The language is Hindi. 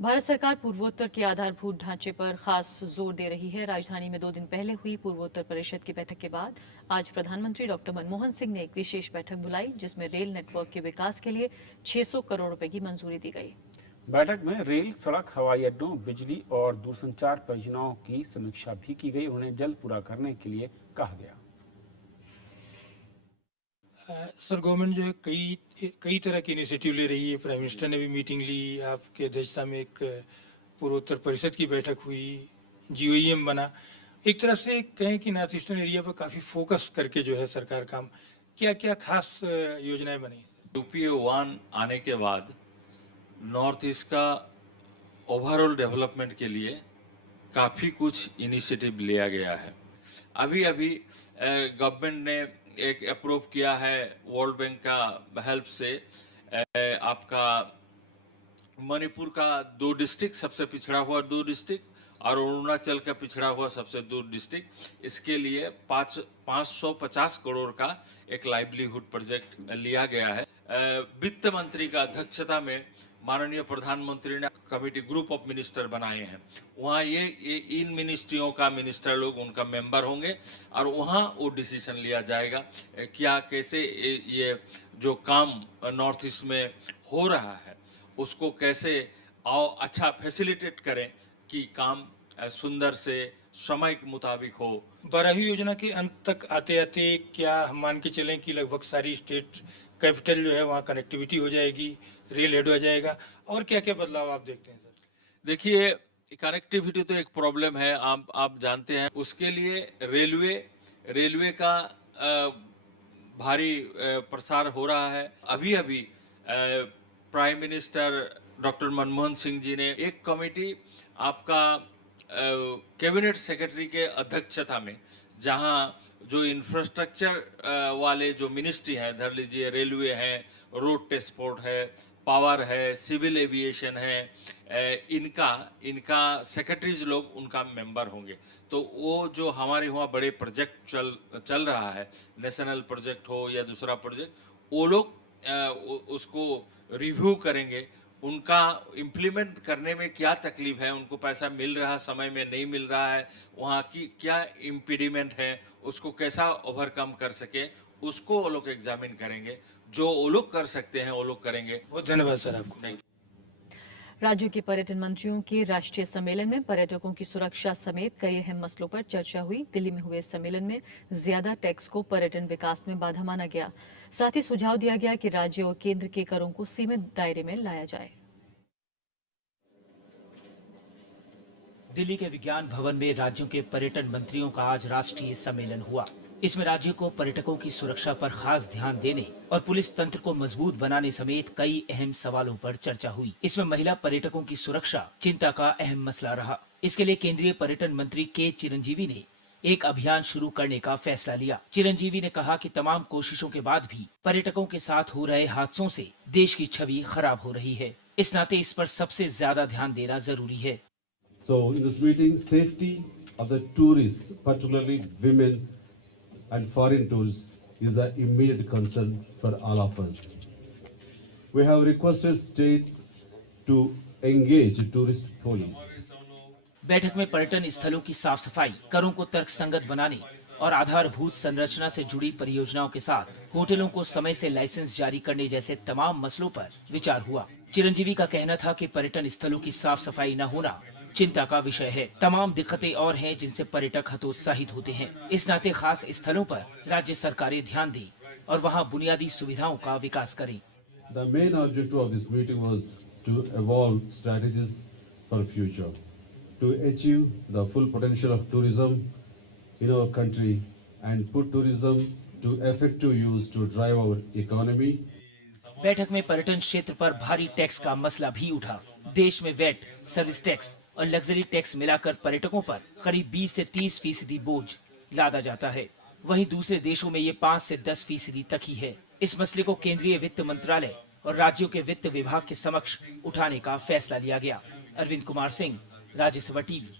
भारत सरकार पूर्वोत्तर के आधारभूत ढांचे पर खास जोर दे रही है। राजधानी में 2 दिन पहले हुई पूर्वोत्तर परिषद की बैठक के बाद आज प्रधानमंत्री डॉक्टर मनमोहन सिंह ने एक विशेष बैठक बुलाई, जिसमें रेल नेटवर्क के विकास के लिए 600 करोड़ रुपए की मंजूरी दी गई। बैठक में रेल, सड़क, हवाई अड्डों, बिजली और दूरसंचार परियोजनाओं की समीक्षा भी की गई। उन्हें जल्द पूरा करने के लिए कहा गया। सर, गवर्नमेंट जो है कई तरह की इनिशिएटिव ले रही है। प्राइम मिनिस्टर ने भी मीटिंग ली, आपके अध्यक्षता में एक पूर्वोत्तर परिषद की बैठक हुई, जीओईएम बना। एक तरह से कहें कि नॉर्थ ईस्टर्न एरिया पर काफ़ी फोकस करके जो है सरकार काम, क्या क्या खास योजनाएं बनी? यूपीए 1 आने के बाद नॉर्थ ईस्ट का ओवरऑल डेवलपमेंट के लिए काफ़ी कुछ इनिशिएटिव लिया गया है। अभी गवर्नमेंट ने एक अप्रूव किया है वर्ल्ड बैंक का हेल्प से आपका मणिपुर का 2 डिस्ट्रिक्ट, सबसे पिछड़ा हुआ 2 डिस्ट्रिक्ट और अरुणाचल का पिछड़ा हुआ सबसे 2 डिस्ट्रिक्ट, इसके लिए 550 करोड़ का एक लाइवलीहुड प्रोजेक्ट लिया गया है। वित्त मंत्री का अध्यक्षता में माननीय प्रधानमंत्री ने कमेटी ग्रुप ऑफ मिनिस्टर बनाए हैं। वहाँ ये इन मिनिस्ट्रियों का मिनिस्टर लोग उनका मेंबर होंगे और वहाँ वो डिसीजन लिया जाएगा क्या कैसे ये जो काम नॉर्थ ईस्ट में हो रहा है उसको कैसे अच्छा फैसिलिटेट करें कि काम सुंदर से समय के मुताबिक हो। 12वीं योजना के अंत तक आते आते क्या हम मान के चलें कि लगभग सारी स्टेट कैपिटल जो है वहाँ कनेक्टिविटी हो जाएगी, रेल हेड हो जाएगा, और क्या क्या बदलाव आप देखते हैं सर? देखिए, कनेक्टिविटी तो एक प्रॉब्लम है, आप जानते हैं। उसके लिए रेलवे का भारी प्रसार हो रहा है। अभी prime minister doctor Manmohan Singh ji ने एक कमेटी आपका कैबिनेट सेक्रेटरी के अध्यक्षता में, जहां जो इंफ्रास्ट्रक्चर वाले जो मिनिस्ट्री हैं, धर लीजिए रेलवे है, रोड ट्रांसपोर्ट है, पावर है, सिविल एविएशन है, इनका सेक्रेटरीज लोग उनका मेंबर होंगे। तो वो जो हमारे वहाँ बड़े प्रोजेक्ट चल रहा है, नेशनल प्रोजेक्ट हो या दूसरा प्रोजेक्ट, वो लोग उसको रिव्यू करेंगे। उनका इम्प्लीमेंट करने में क्या तकलीफ है, उनको पैसा मिल रहा समय में नहीं मिल रहा है, वहाँ की क्या इम्पीडिमेंट है, उसको कैसा ओवरकम कर सके, उसको वो लोग एग्जामिन करेंगे। जो वो लोग कर सकते हैं वो लोग करेंगे। बहुत धन्यवाद सर आपको। राज्यों के पर्यटन मंत्रियों के राष्ट्रीय सम्मेलन में पर्यटकों की सुरक्षा समेत कई अहम मसलों पर चर्चा हुई। दिल्ली में हुए सम्मेलन में ज्यादा टैक्स को पर्यटन विकास में बाधा माना गया। साथ ही सुझाव दिया गया कि राज्य और केंद्र के करों को सीमित दायरे में लाया जाए। दिल्ली के विज्ञान भवन में राज्यों के पर्यटन मंत्रियों का आज राष्ट्रीय सम्मेलन हुआ। इसमें राज्यों को पर्यटकों की सुरक्षा पर खास ध्यान देने और पुलिस तंत्र को मजबूत बनाने समेत कई अहम सवालों पर चर्चा हुई। इसमें महिला पर्यटकों की सुरक्षा चिंता का अहम मसला रहा। इसके लिए केंद्रीय पर्यटन मंत्री के चिरंजीवी ने एक अभियान शुरू करने का फैसला लिया। चिरंजीवी ने कहा कि तमाम कोशिशों के बाद भी पर्यटकों के साथ हो रहे हादसों से देश की छवि खराब हो रही है। इस नाते इस पर सबसे ज्यादा ध्यान देना जरूरी है। So in this meeting, safety of the tourists, particularly women and foreign tourists, is an immediate concern for all of us. We have requested states to engage tourist police. बैठक में पर्यटन स्थलों की साफ सफाई, करों को तर्कसंगत बनाने और आधारभूत संरचना से जुड़ी परियोजनाओं के साथ होटलों को समय से लाइसेंस जारी करने जैसे तमाम मसलों पर विचार हुआ। चिरंजीवी का कहना था कि पर्यटन स्थलों की साफ सफाई न होना चिंता का विषय है। तमाम दिक्कतें और हैं जिनसे पर्यटक हतोत्साहित होते हैं। इस नाते खास स्थलों पर राज्य सरकारें ध्यान दें और वहां बुनियादी सुविधाओं का विकास करें। The main objective of this meeting was to evolve strategies for future, to achieve the full potential of tourism in our country and put tourism to effective use to drive our economy. बैठक में पर्यटन क्षेत्र पर भारी टैक्स का मसला भी उठा। देश में वैट, सर्विस टैक्स और लग्जरी टैक्स मिलाकर पर्यटकों पर करीब 20 से 30% बोझ लादा जाता है। वहीं दूसरे देशों में ये 5 से 10% तक ही है। इस मसले को केंद्रीय वित्त मंत्रालय और राज्यों के वित्त विभाग के समक्ष उठाने का फैसला लिया गया। अरविंद कुमार सिंह, राज्यसभा टीवी।